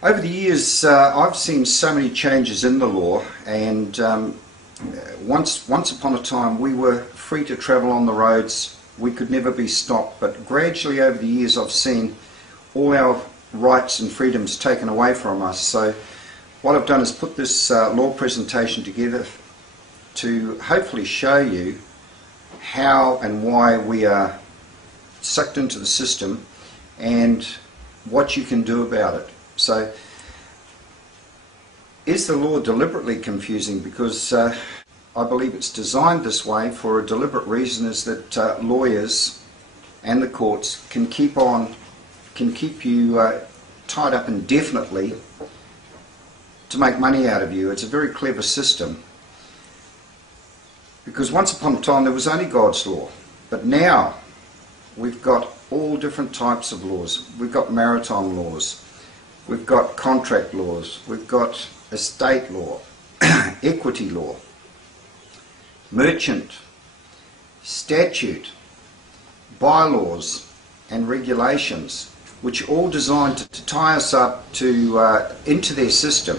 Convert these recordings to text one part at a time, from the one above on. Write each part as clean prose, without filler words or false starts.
Over the years, I've seen so many changes in the law, and once upon a time we were free to travel on the roads. We could never be stopped, but gradually over the years I've seen all our rights and freedoms taken away from us. So what I've done is put this law presentation together to hopefully show you how and why we are sucked into the system and what you can do about it. So, is the law deliberately confusing? Because I believe it's designed this way for a deliberate reason, is that lawyers and the courts can keep you tied up indefinitely to make money out of you. It's a very clever system, because once upon a time there was only God's law, but now we've got all different types of laws. We've got maritime laws, we've got contract laws, we've got estate law, equity law, merchant, statute, bylaws and regulations, which are all designed to tie us up into their system.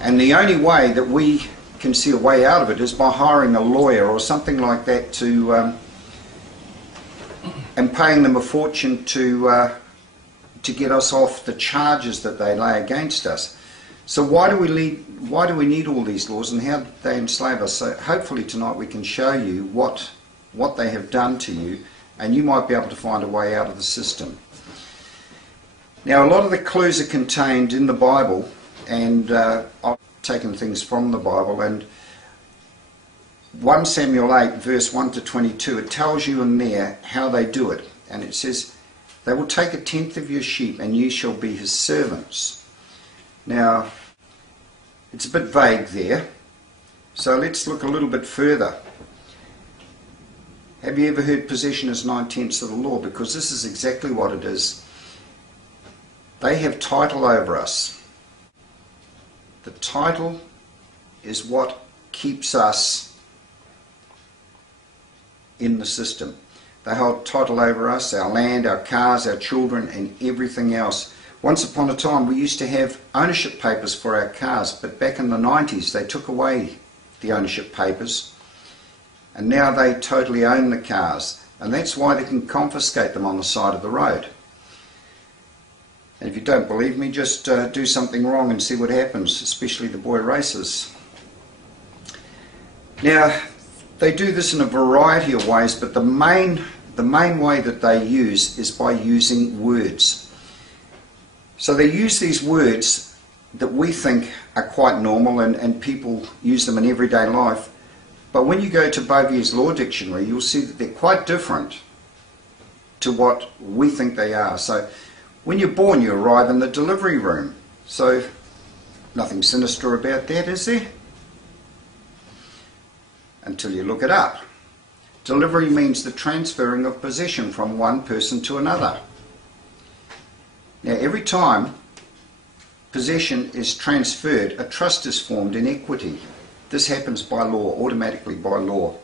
And the only way that we can see a way out of it is by hiring a lawyer or something like that and paying them a fortune to get us off the charges that they lay against us. So why do we need all these laws, and how do they enslave us? So hopefully tonight we can show you what they have done to you, and you might be able to find a way out of the system. Now, a lot of the clues are contained in the Bible, and I've taken things from the Bible, and 1 Samuel 8 verse 1 to 22, it tells you in there how they do it, and it says, "They will take 1/10 of your sheep, and ye shall be his servants." Now, it's a bit vague there, so let's look a little bit further. Have you ever heard possession is 9/10 of the law? Because this is exactly what it is. They have title over us. The title is what keeps us in the system. They hold title over us, our land, our cars, our children, and everything else. Once upon a time we used to have ownership papers for our cars, but back in the 90s they took away the ownership papers, and now they totally own the cars, and that's why they can confiscate them on the side of the road. And if you don't believe me, just do something wrong and see what happens, especially the boy racers. Now, they do this in a variety of ways, but the main way that they use is by using words. So they use these words that we think are quite normal, and people use them in everyday life. But when you go to Bovier's Law Dictionary, you'll see that they're quite different to what we think they are. So when you're born, you arrive in the delivery room. So nothing sinister about that, is there? Until you look it up. Delivery means the transferring of possession from one person to another. Now, every time possession is transferred, a trust is formed in equity. This happens by law, automatically by law.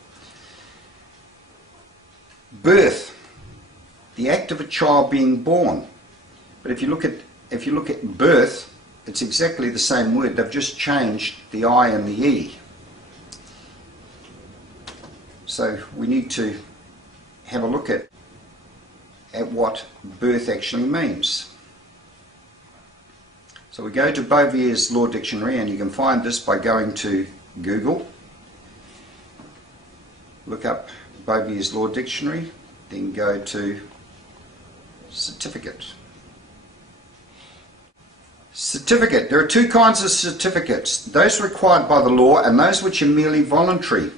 Birth, the act of a child being born. But if you look at birth, it's exactly the same word. They've just changed the I and the E. So we need to have a look at what birth actually means. So we go to Bovier's Law Dictionary, and you can find this by going to Google. Look up Bovier's Law Dictionary, then go to certificate. Certificate. There are two kinds of certificates, those required by the law and those which are merely voluntary.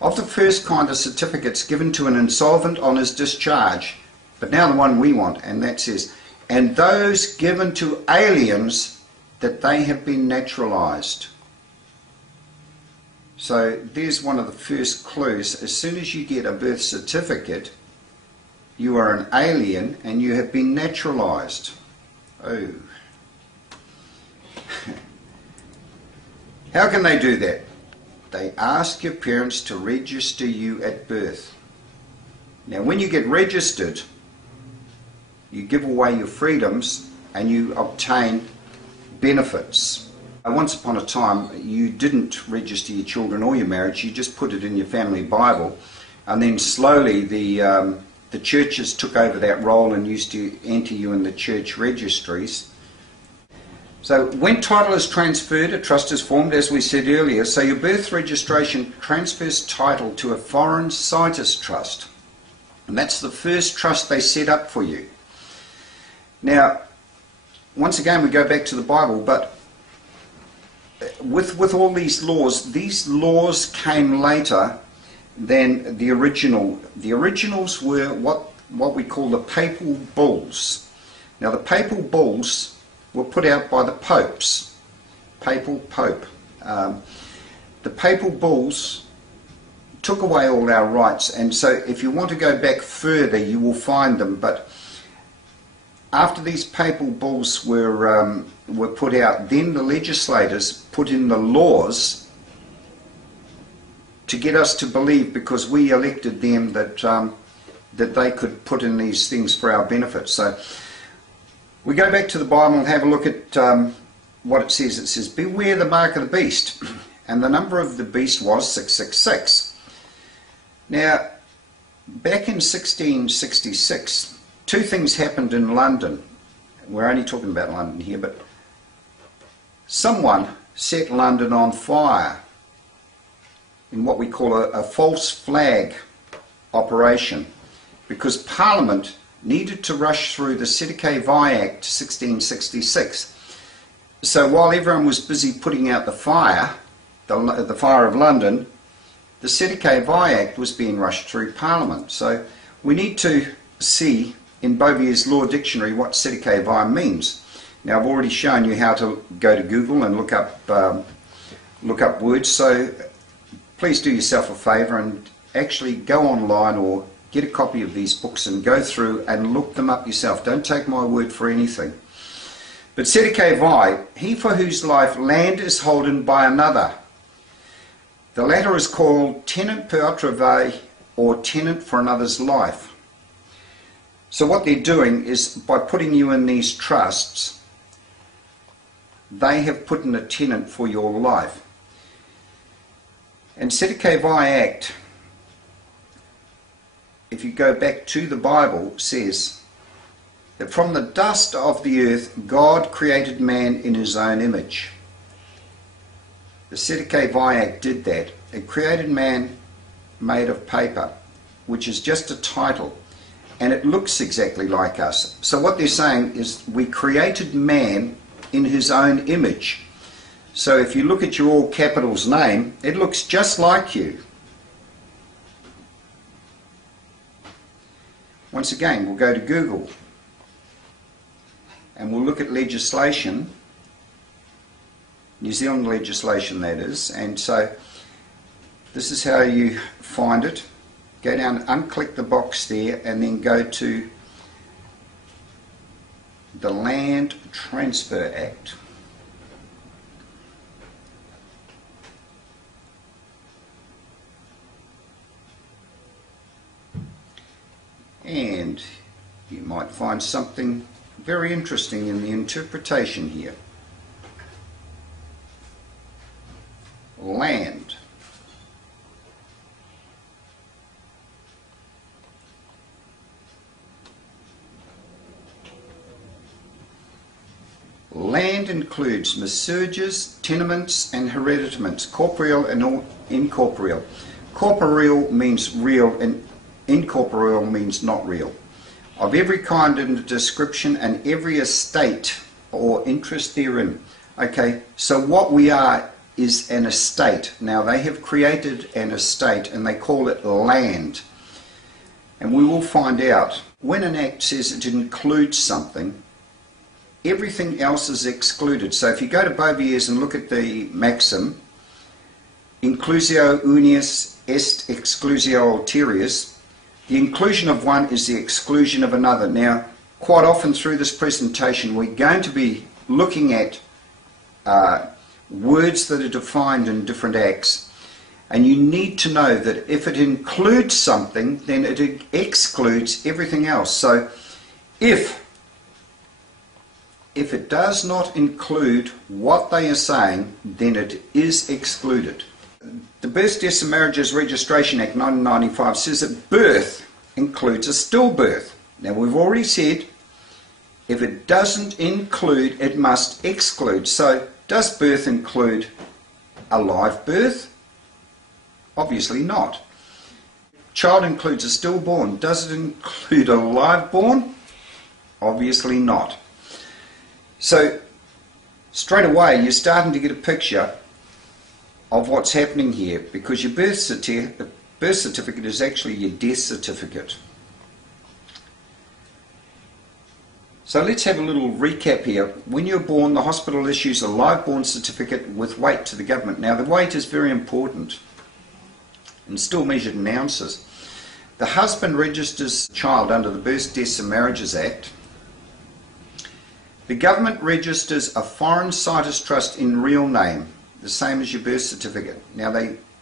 Of the first kind are certificates given to an insolvent on his discharge, but now the one we want, and that says, and those given to aliens that they have been naturalized. So there's one of the first clues. As soon as you get a birth certificate, you are an alien and you have been naturalized. Oh. How can they do that? They ask your parents to register you at birth. Now when you get registered, you give away your freedoms and you obtain benefits. Once upon a time, you didn't register your children or your marriage, you just put it in your family Bible, and then slowly the churches took over that role and used to enter you in the church registries. So when title is transferred, a trust is formed, as we said earlier. So your birth registration transfers title to a foreign situs trust. And that's the first trust they set up for you. Now, once again, we go back to the Bible, but with all these laws came later than the original. The originals were what we call the papal bulls. Now, the papal bulls were put out by the popes. Papal pope. The papal bulls took away all our rights, and so if you want to go back further, you will find them. But after these papal bulls were put out, then the legislators put in the laws to get us to believe, because we elected them, that they could put in these things for our benefit. So we go back to the Bible and have a look at what it says. It says, beware the mark of the beast. And the number of the beast was 666. Now, back in 1666, two things happened in London. We're only talking about London here, but someone set London on fire in what we call a false flag operation, because Parliament needed to rush through the Sedekay Vi Act 1666. So while everyone was busy putting out the fire, the fire of London, the Sedekay Vi Act was being rushed through Parliament. So we need to see in Bovier's Law Dictionary what Sedekay Vi means. Now, I've already shown you how to go to Google and look up words, so please do yourself a favour and actually go online or get a copy of these books and go through and look them up yourself. Don't take my word for anything. But Sedekay Vi, he for whose life land is holden by another. The latter is called tenant per autre vie, or tenant for another's life. So what they're doing is, by putting you in these trusts, they have put in a tenant for your life. And Sedekay Vi Act, if you go back to the Bible, says that from the dust of the earth God created man in his own image. The Sedekay Vi Act did that. It created man made of paper, which is just a title, and it looks exactly like us. So what they're saying is we created man in his own image. So if you look at your all capitals name, it looks just like you. Once again, we'll go to Google and we'll look at legislation, New Zealand legislation that is, and so this is how you find it. Go down, unclick the box there, and then go to the Land Transfer Act. And you might find something very interesting in the interpretation here. Land. Land includes mesurages, tenements and hereditaments, corporeal and incorporeal. Corporeal means real and incorporeal means not real. Of every kind and description and every estate or interest therein. Okay, so what we are is an estate. Now they have created an estate and they call it land. And we will find out when an act says it includes something, everything else is excluded. So if you go to Bovier's and look at the maxim, inclusio unius est exclusio ulterius, the inclusion of one is the exclusion of another. Now, quite often through this presentation, we're going to be looking at words that are defined in different acts, and you need to know that if it includes something, then it excludes everything else. So, if if it does not include what they are saying, then it is excluded. The Births, Deaths and Marriages Registration Act 1995 says that birth includes a stillbirth. Now we've already said if it doesn't include, it must exclude. So does birth include a live birth? Obviously not. Child includes a stillborn. Does it include a live born? Obviously not. So straight away you're starting to get a picture of what's happening here, because your birth certificate is actually your death certificate. So let's have a little recap here. When you're born, the hospital issues a live born certificate with weight to the government. Now the weight is very important and still measured in ounces. The husband registers the child under the Births, Deaths and Marriages Act. The government registers a foreign situs trust in real name, the same as your birth certificate. Now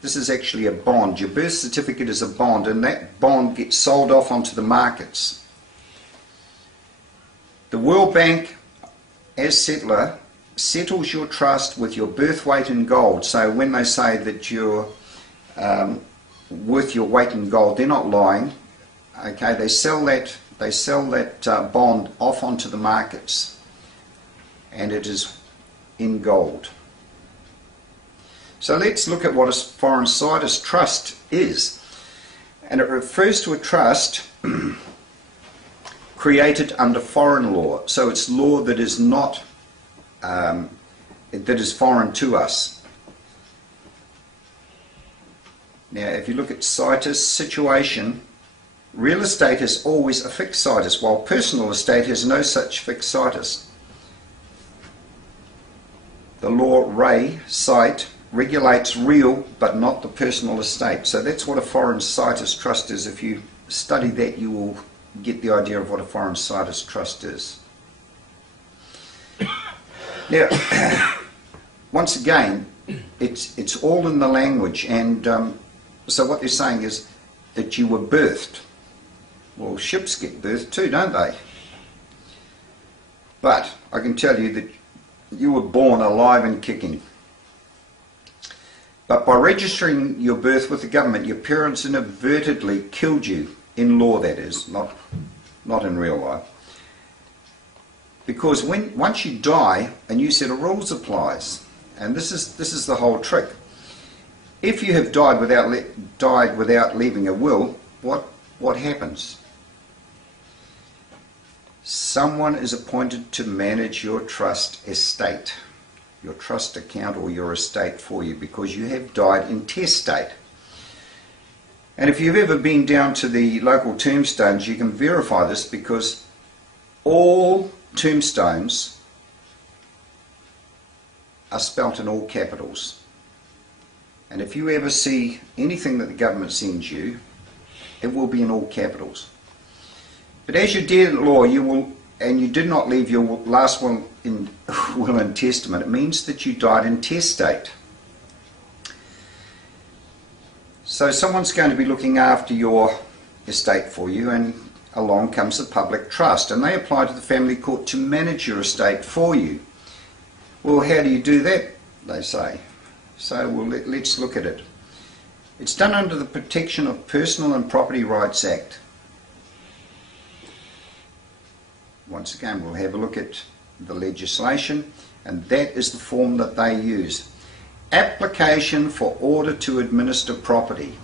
this is actually a bond. Your birth certificate is a bond, and that bond gets sold off onto the markets. The World Bank, as settler, settles your trust with your birth weight in gold. So when they say that you're worth your weight in gold, they're not lying. Okay, they sell that bond off onto the markets, and it is in gold. So let's look at what a foreign situs trust is. And it refers to a trust created under foreign law. So it's law that is not, that is foreign to us. Now if you look at situs situation, real estate is always a fixed situs, while personal estate has no such fixed situs. The law site regulates real but not the personal estate. So that's what a foreign situs trust is. If you study that, you will get the idea of what a foreign situs trust is. Now once again, it's all in the language, and so what they're saying is that you were birthed. Well, ships get birthed too, don't they? But I can tell you that you were born alive and kicking. But by registering your birth with the government, your parents inadvertently killed you, in law that is, not in real life. Because once you die, a new set of rules applies, and this is the whole trick. If you have died without leaving a will, what happens? Someone is appointed to manage your trust estate, your trust account or your estate for you, because you have died intestate. And if you've ever been down to the local tombstones, you can verify this, because all tombstones are spelt in all capitals. And if you ever see anything that the government sends you, it will be in all capitals. But as you're dead at law, and you did not leave your last will and testament, it means that you died intestate. So someone's going to be looking after your estate for you, and along comes the public trust, and they apply to the family court to manage your estate for you. Well, how do you do that, they say? So let's look at it. It's done under the Protection of Personal and Property Rights Act. Once again, we'll have a look at the legislation, and that is the form that they use. Application for order to administer property.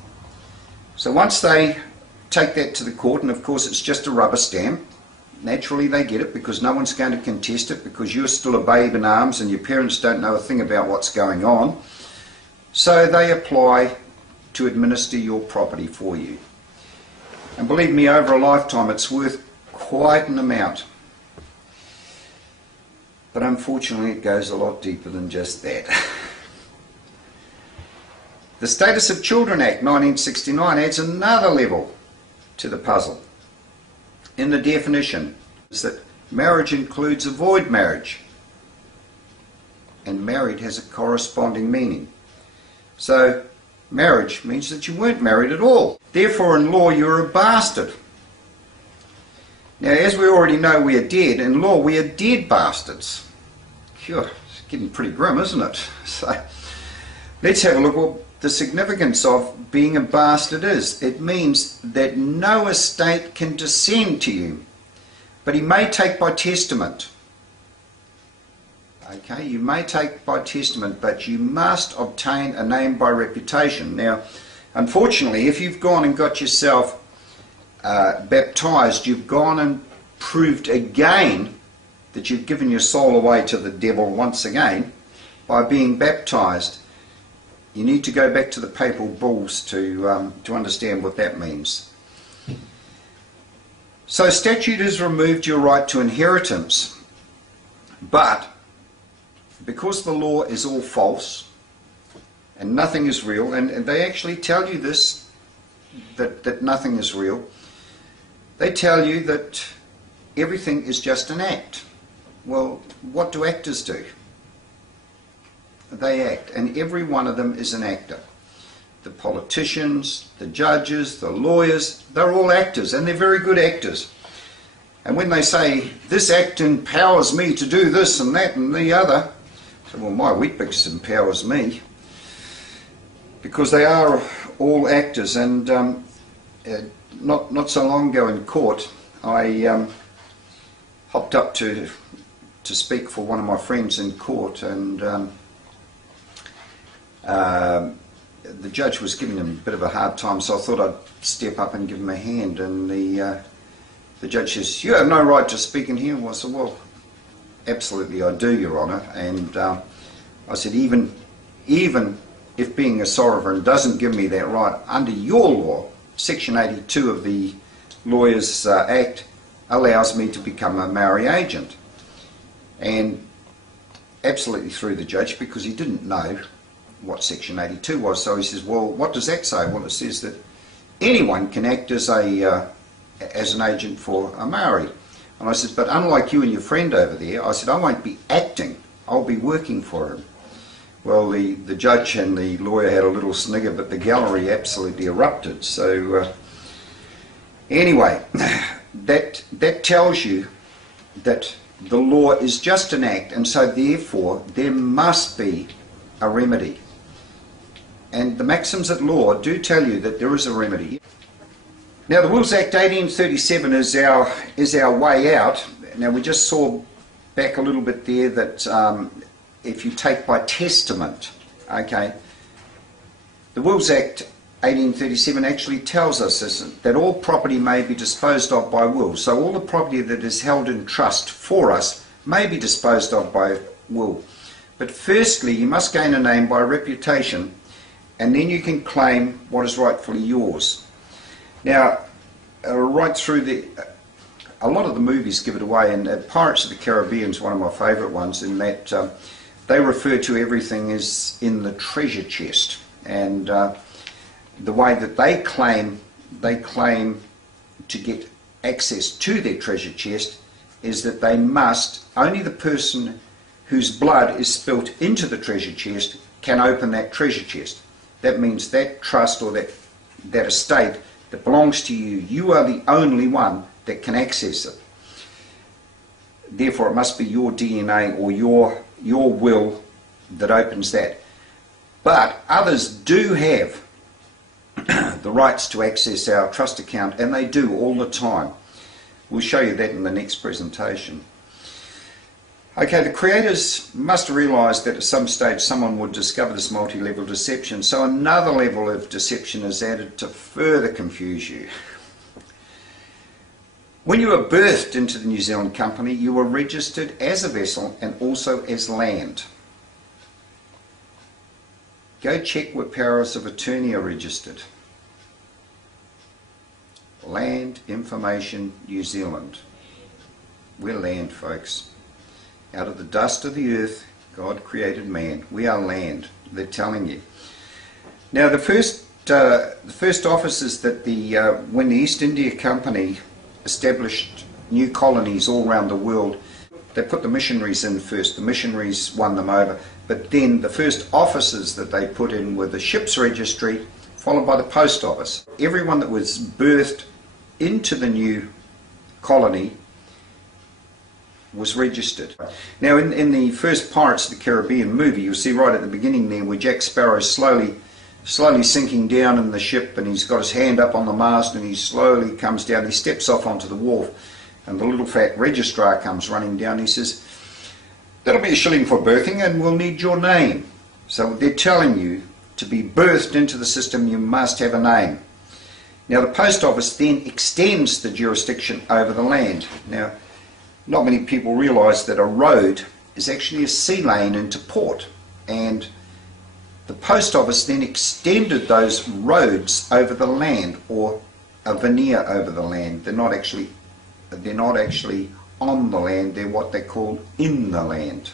So once they take that to the court, and of course it's just a rubber stamp, naturally they get it, because no one's going to contest it, because you're still a babe in arms and your parents don't know a thing about what's going on. So they apply to administer your property for you. And believe me, over a lifetime it's worth quite an amount. But unfortunately it goes a lot deeper than just that. The Status of Children Act 1969 adds another level to the puzzle. In the definition is that marriage includes a void marriage, and married has a corresponding meaning. So marriage means that you weren't married at all. Therefore in law you're a bastard. Now, as we already know, we are dead. In law, we are dead bastards. Phew, it's getting pretty grim, isn't it? So, let's have a look at what the significance of being a bastard is. It means that no estate can descend to you, but he may take by testament. Okay, you may take by testament, but you must obtain a name by reputation. Now, unfortunately, if you've gone and got yourself baptized, you've gone and proved again that you've given your soul away to the devil once again by being baptized. You need to go back to the papal bulls to understand what that means. So statute has removed your right to inheritance, but because the law is all false and nothing is real, and they actually tell you this, that nothing is real, they tell you that everything is just an act. Well, what do actors do? They act, and every one of them is an actor. The politicians, the judges, the lawyers, they're all actors, and they're very good actors. And when they say, this act empowers me to do this and that and the other, so, well, my Weet-Bix empowers me, because they are all actors. And not so long ago in court, I hopped up to speak for one of my friends in court, and the judge was giving him a bit of a hard time, so I thought I'd step up and give him a hand. And the judge says, "You have no right to speak in here." Well, I said, "Well, absolutely I do, Your Honour." And I said, even if being a sovereign doesn't give me that right, under your law, Section 82 of the Lawyers Act allows me to become a Maori agent. And absolutely threw the judge, because he didn't know what Section 82 was. So he says, "Well, what does that say?" Well, it says that anyone can act as an agent for a Maori. And I said, "But unlike you and your friend over there," I said, "I won't be acting, I'll be working for him." Well, the judge and the lawyer had a little snigger, but the gallery absolutely erupted. So anyway, that tells you that the law is just an act, and so therefore there must be a remedy. And the maxims at law do tell you that there is a remedy. Now, the Wills Act 1837 is our way out. Now, we just saw back a little bit there that if you take by testament, okay, the Wills Act 1837 actually tells us this, that all property may be disposed of by will. So all the property that is held in trust for us may be disposed of by will. But firstly, you must gain a name by reputation, and then you can claim what is rightfully yours. Now, right through a lot of the movies give it away, and Pirates of the Caribbean is one of my favourite ones, in that they refer to everything as in the treasure chest. And the way that they claim to get access to their treasure chest is that they must, only the person whose blood is spilt into the treasure chest can open that treasure chest. That means that trust or that estate that belongs to you, you are the only one that can access it. Therefore it must be your DNA or your will that opens that. But others do have the rights to access our trust account, and they do all the time. We'll show you that in the next presentation. Okay, the creators must have realised that at some stage someone would discover this multi-level deception, so another level of deception is added to further confuse you. When you were birthed into the New Zealand company, you were registered as a vessel and also as land. Go check where powers of attorney are registered. Land Information New Zealand. We're land, folks. Out of the dust of the earth, God created man. We are land. They're telling you. Now, the first offices that when the East India Company established new colonies all around the world, they put the missionaries in first. The missionaries won them over. But then the first offices that they put in were the ship's registry, followed by the post office. Everyone that was birthed into the new colony was registered. Now in the first Pirates of the Caribbean movie, you'll see right at the beginning there where Jack Sparrow's slowly sinking down in the ship, and he's got his hand up on the mast and he slowly comes down. He steps off onto the wharf and the little fat registrar comes running down. He says, "That'll be a shilling for berthing and we'll need your name." So they're telling you to be birthed into the system you must have a name. Now the post office then extends the jurisdiction over the land. Now not many people realise that a road is actually a sea lane into port, and the post office then extended those roads over the land, or a veneer over the land. They're not actually on the land, they're what they call in the land.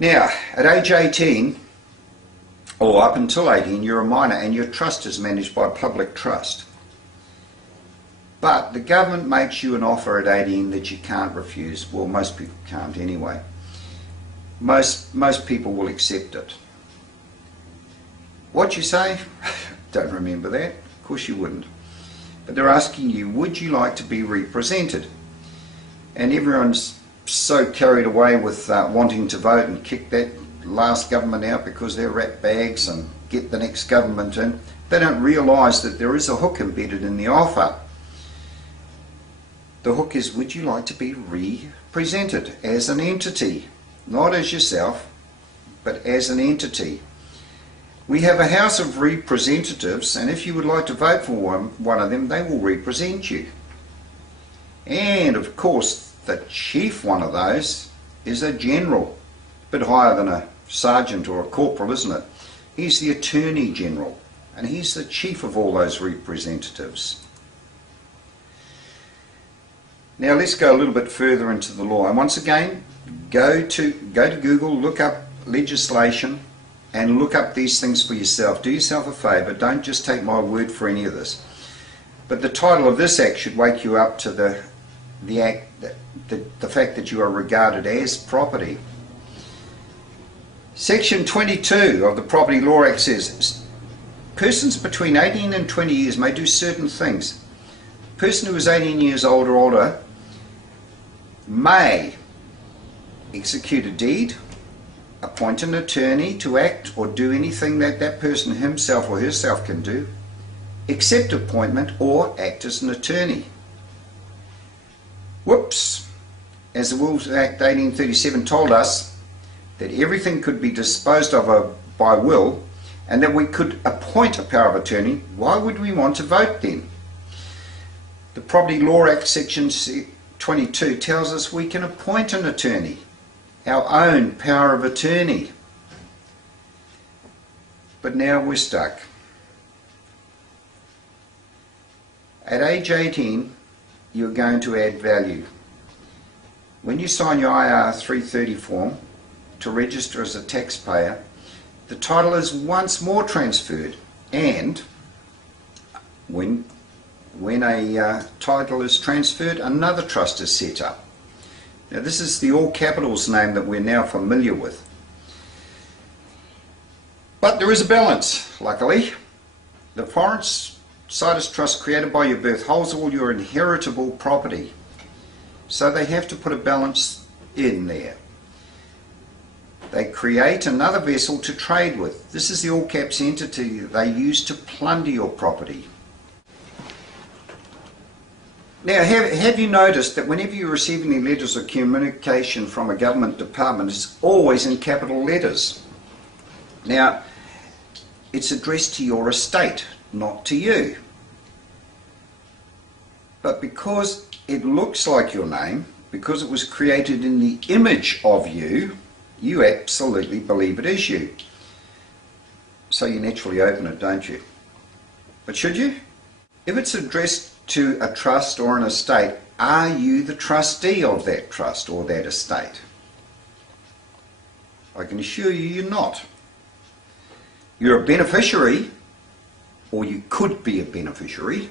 Now at age 18, or up until 18, you're a minor and your trust is managed by public trust. But the government makes you an offer at 18 that you can't refuse. Well, most people can't anyway. Most people will accept it. What you say? Don't remember that. Of course you wouldn't. But they're asking you, would you like to be represented? And everyone's so carried away with wanting to vote and kick that last government out because they're rat bags and get the next government in. They don't realise that there is a hook embedded in the offer. The hook is, would you like to be represented as an entity? Not as yourself, but as an entity. We have a House of Representatives, and if you would like to vote for one of them, they will represent you. And of course, the chief one of those is a general, a bit higher than a sergeant or a corporal, isn't it? He's the Attorney General, and he's the chief of all those representatives. Now let's go a little bit further into the law, and once again go to Google, look up legislation and look up these things for yourself. Do yourself a favour, don't just take my word for any of this. But the title of this act should wake you up to the fact that you are regarded as property. Section 22 of the Property Law Act says persons between 18 and 20 years may do certain things. A person who is 18 years old or older may execute a deed, appoint an attorney to act or do anything that that person himself or herself can do, accept appointment or act as an attorney. Whoops! As the Wills Act 1837 told us that everything could be disposed of by will and that we could appoint a power of attorney, why would we want to vote then? The Property Law Act section 22 tells us we can appoint an attorney, our own power of attorney. But now we're stuck. At age 18, you're going to add value. When you sign your IR 330 form to register as a taxpayer, the title is once more transferred, and when a title is transferred, another trust is set up. Now this is the all capitals name that we're now familiar with. But there is a balance, luckily. The Foreign Situs Trust created by your birth holds all your inheritable property. So they have to put a balance in there. They create another vessel to trade with. This is the all caps entity they use to plunder your property. Now, have you noticed that whenever you receive any letters or communication from a government department, it's always in capital letters? Now, it's addressed to your estate, not to you. But because it looks like your name, because it was created in the image of you, you absolutely believe it is you. So you naturally open it, don't you? But should you? If it's addressed to a trust or an estate, are you the trustee of that trust or that estate? I can assure you you're not. You're a beneficiary, or you could be a beneficiary,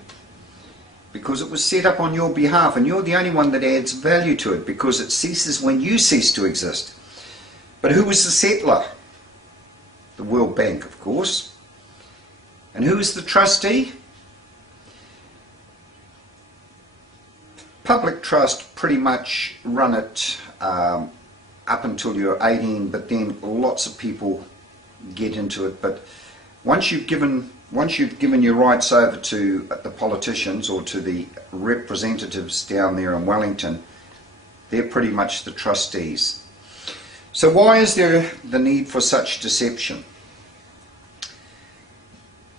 because it was set up on your behalf and you're the only one that adds value to it, because it ceases when you cease to exist. But who was the settler? The World Bank, of course. And who is the trustee? public trust pretty much run it up until you're 18, but then lots of people get into it. But once you've given your rights over to the politicians or to the representatives down there in Wellington, they're pretty much the trustees. So why is there the need for such deception?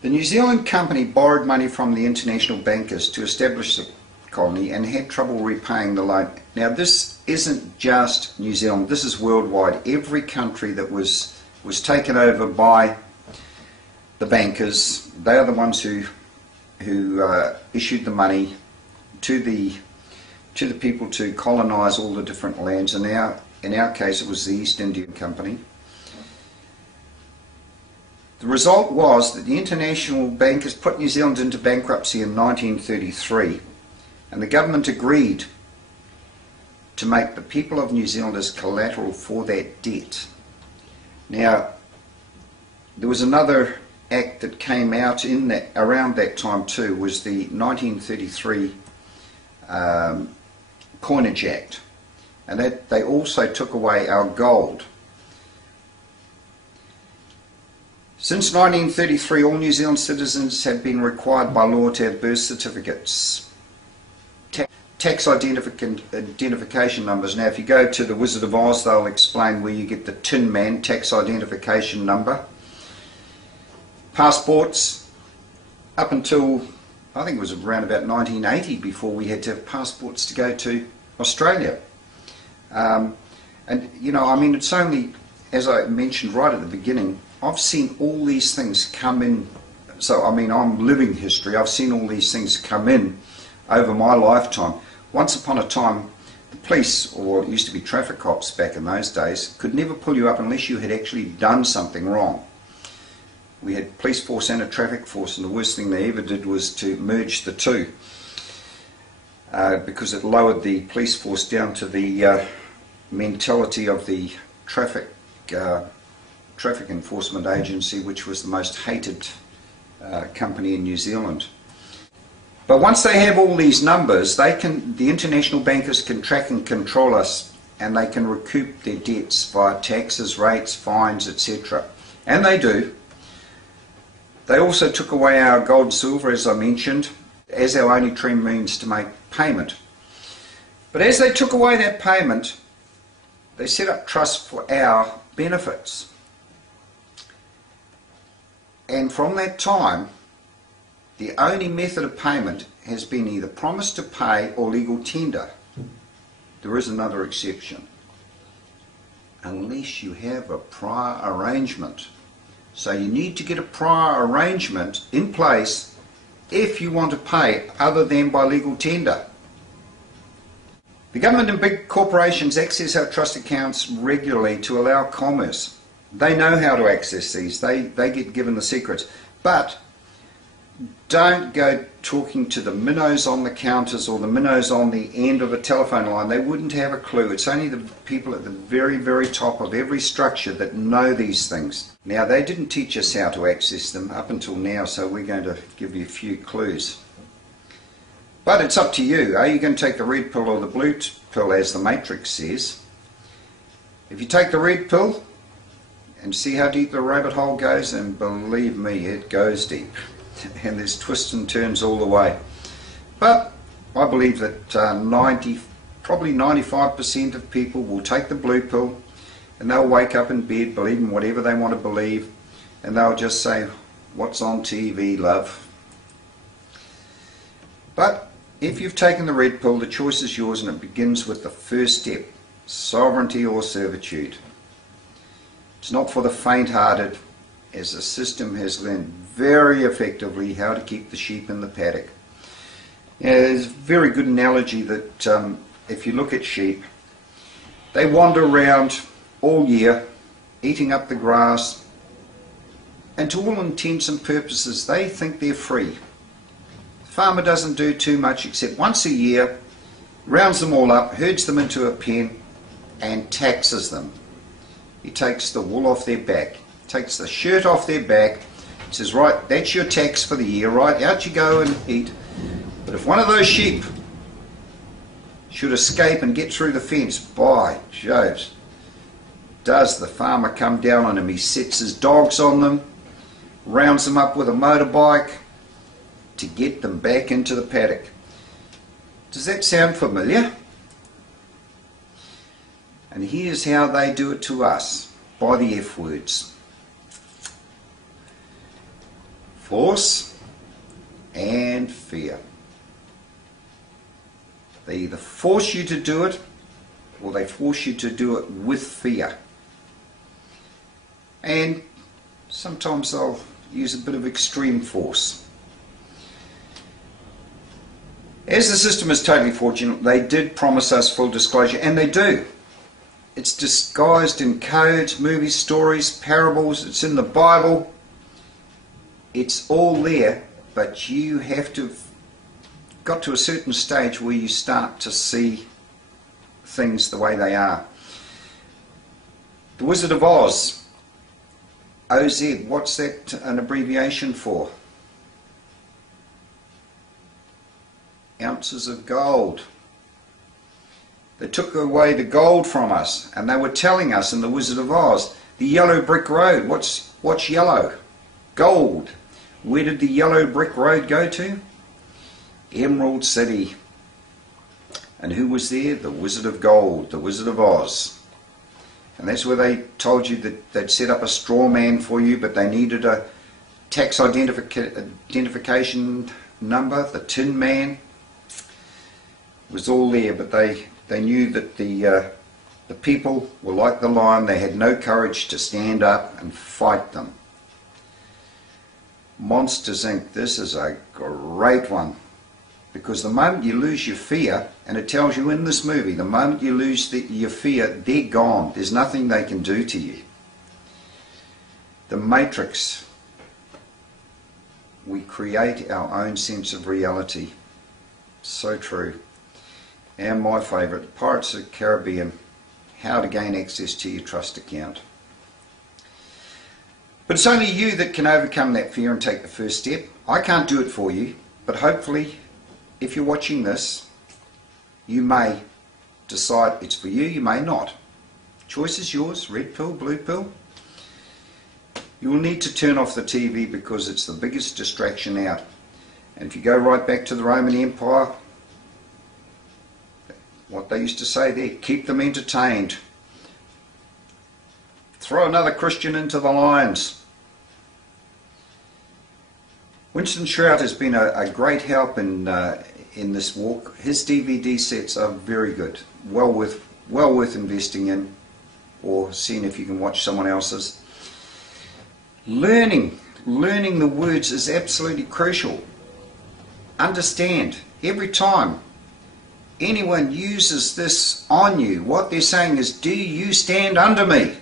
The New Zealand company borrowed money from the international bankers to establish the colony and had trouble repaying the loan. Now this isn't just New Zealand, this is worldwide. Every country that was taken over by the bankers, they are the ones who issued the money to the people to colonise all the different lands. And now, in our case, it was the East India Company. The result was that the international bankers put New Zealand into bankruptcy in 1933, and the government agreed to make the people of New Zealand as collateral for that debt. Now, there was another act that came out around that time too, was the 1933 Coinage Act, and that they also took away our gold. Since 1933, all New Zealand citizens have been required by law to have birth certificates, tax identification numbers. Now if you go to the Wizard of Oz, they'll explain where you get the Tin Man tax identification number. Passports, up until I think it was around about 1980 before we had to have passports to go to Australia. And you know, I mean, it's only, as I mentioned right at the beginning, I've seen all these things come in. So I mean, I'm living history. I've seen all these things come in over my lifetime. Once upon a time, the police, or it used to be traffic cops back in those days, could never pull you up unless you had actually done something wrong. We had police force and a traffic force, and the worst thing they ever did was to merge the two, because it lowered the police force down to the mentality of the traffic enforcement agency, which was the most hated company in New Zealand. But once they have all these numbers, the international bankers can track and control us, and they can recoup their debts via taxes, rates, fines, etc. And they do. They also took away our gold and silver, as I mentioned, as our only true means to make payment. But as they took away that payment, they set up trusts for our benefits. And from that time, the only method of payment has been either promise to pay or legal tender. There is another exception. Unless you have a prior arrangement. So you need to get a prior arrangement in place if you want to pay other than by legal tender. The government and big corporations access our trust accounts regularly to allow commerce. They know how to access these. They get given the secrets. But don't go talking to the minnows on the counters or the minnows on the end of a telephone line. They wouldn't have a clue. It's only the people at the very, very top of every structure that know these things. Now, they didn't teach us how to access them up until now, so we're going to give you a few clues. But it's up to you. Are you going to take the red pill or the blue pill, as the Matrix says? If you take the red pill and see how deep the rabbit hole goes, and believe me, it goes deep. And there's twists and turns all the way. But I believe that probably 95% of people will take the blue pill, and they'll wake up in bed believing whatever they want to believe, and they'll just say, "What's on TV, love?" But if you've taken the red pill, the choice is yours, and it begins with the first step: sovereignty or servitude. It's not for the faint-hearted, as the system has learned very effectively how to keep the sheep in the paddock. There's a very good analogy that if you look at sheep, they wander around all year, eating up the grass, and to all intents and purposes they think they're free. The farmer doesn't do too much except once a year, rounds them all up, herds them into a pen, and taxes them. He takes the wool off their back, takes the shirt off their back, says, "Right, that's your tax for the year, right, out you go and eat." But if one of those sheep should escape and get through the fence. By Jove, does the farmer come down on him. He sets his dogs on them, rounds them up with a motorbike to get them back into the paddock. Does that sound familiar? And here's how they do it to us, by the F words. Force and fear. They either force you to do it, or they force you to do it with fear. And sometimes they'll use a bit of extreme force. As the system is totally fraudulent, they did promise us full disclosure, and they do. It's disguised in codes, movie stories, parables, it's in the Bible. It's all there, but you have to have got to a certain stage where you start to see things the way they are. The Wizard of Oz, OZ, what's that an abbreviation for? Ounces of gold. They took away the gold from us, and they were telling us in the Wizard of Oz, the yellow brick road. What's yellow? Gold. Where did the yellow brick road go to? Emerald City. And who was there? The Wizard of Gold, the Wizard of Oz. And that's where they told you that they'd set up a straw man for you, but they needed a tax identification number, the Tin Man. It was all there, but they knew that the people were like the lion. They had no courage to stand up and fight them. Monsters Inc. This is a great one, because the moment you lose your fear, and it tells you in this movie, the moment you lose your fear, they're gone. There's nothing they can do to you. The Matrix. We create our own sense of reality. So true. And my favourite, Pirates of the Caribbean, how to gain access to your trust account. But it's only you that can overcome that fear and take the first step. I can't do it for you, but hopefully, if you're watching this, you may decide it's for you, you may not. Choice is yours, red pill, blue pill. You will need to turn off the TV because it's the biggest distraction out. And if you go right back to the Roman Empire, what they used to say there, keep them entertained. Throw another Christian into the lions. Winston Shrout has been a great help in this walk. His DVD sets are very good, well worth investing in, or seeing if you can watch someone else's. Learning the words is absolutely crucial. Understand, every time anyone uses this on you, what they're saying is, do you stand under me?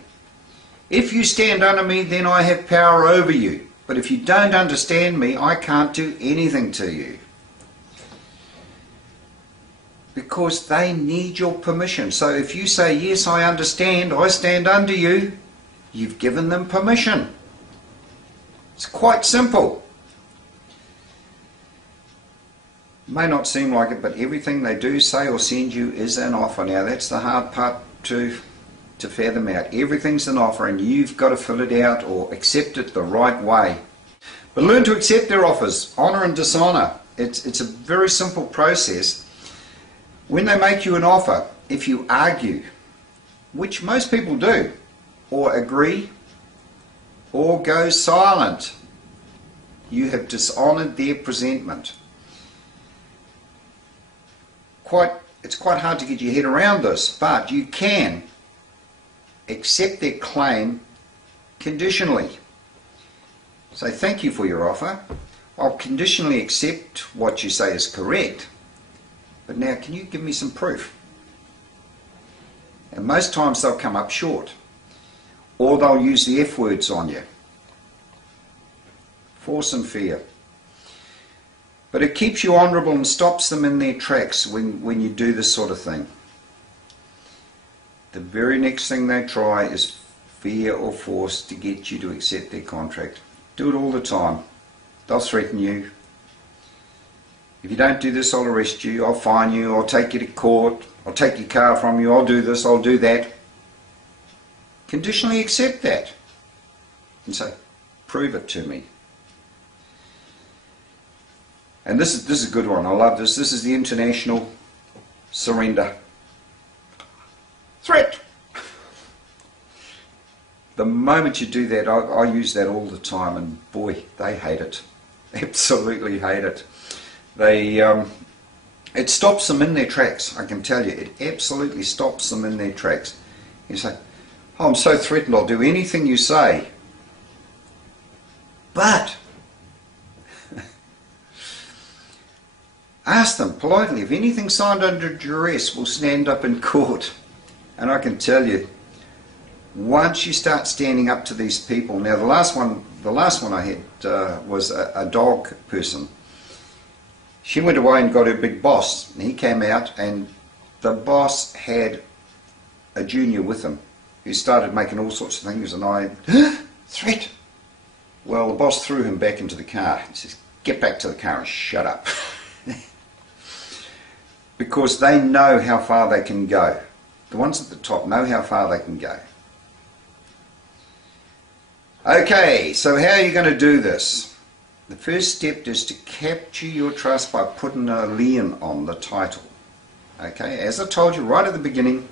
If you stand under me, then I have power over you. But if you don't understand me, I can't do anything to you. Because they need your permission. So if you say, yes, I understand, I stand under you, you've given them permission. It's quite simple. May not seem like it, but everything they do, say or send you is an offer. Now that's the hard part to fathom out. Everything's an offer, and you've got to fill it out or accept it the right way. But learn to accept their offers, honour and dishonour. It's a very simple process. When they make you an offer, if you argue, which most people do, or agree, or go silent, you have dishonoured their presentment. It's quite hard to get your head around this, but you can accept their claim conditionally. Say, thank you for your offer. I'll conditionally accept what you say is correct, but now can you give me some proof? And most times they'll come up short, or they'll use the F words on you. Force and fear. But it keeps you honourable and stops them in their tracks when you do this sort of thing. The very next thing they try is fear or force to get you to accept their contract. Do it all the time. They'll threaten you. If you don't do this, I'll arrest you, I'll fine you, I'll take you to court, I'll take your car from you, I'll do this, I'll do that. Conditionally accept that and say, prove it to me. And this is a good one. I love this. This is the international surrender threat. The moment you do that, I use that all the time, and boy, they hate it. Absolutely hate it. It stops them in their tracks, I can tell you. It absolutely stops them in their tracks. You say, oh, I'm so threatened, I'll do anything you say. But ask them politely if anything signed under duress will stand up in court. And I can tell you, once you start standing up to these people, now the last one I had was a dog person. She went away and got her big boss, and he came out, and the boss had a junior with him who started making all sorts of things, and I, threat. Well, the boss threw him back into the car. He says, get back to the car and shut up. Because they know how far they can go. The ones at the top know how far they can go. Okay, so how are you going to do this? The first step is to capture your trust by putting a lien on the title. Okay, as I told you right at the beginning,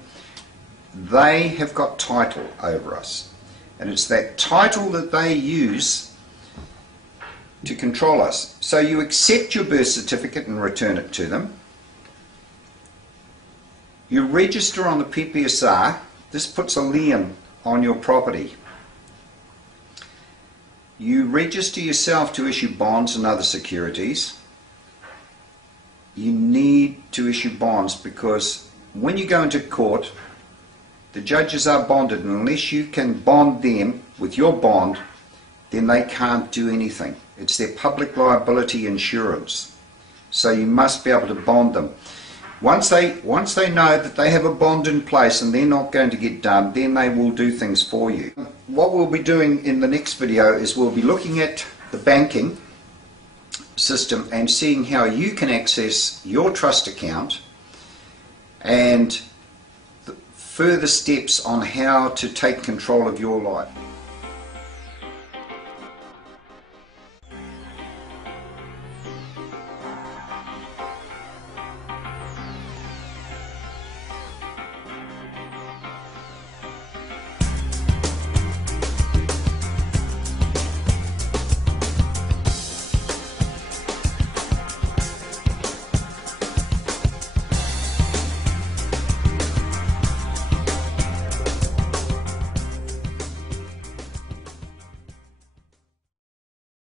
they have got title over us. And it's that title that they use to control us. So you accept your birth certificate and return it to them. You register on the PPSR. This puts a lien on your property. You register yourself to issue bonds and other securities. You need to issue bonds because when you go into court, the judges are bonded, and unless you can bond them with your bond, then they can't do anything. It's their public liability insurance. So you must be able to bond them. Once they know that they have a bond in place and they're not going to get done, then they will do things for you. What we'll be doing in the next video is we'll be looking at the banking system and seeing how you can access your trust account and further steps on how to take control of your life.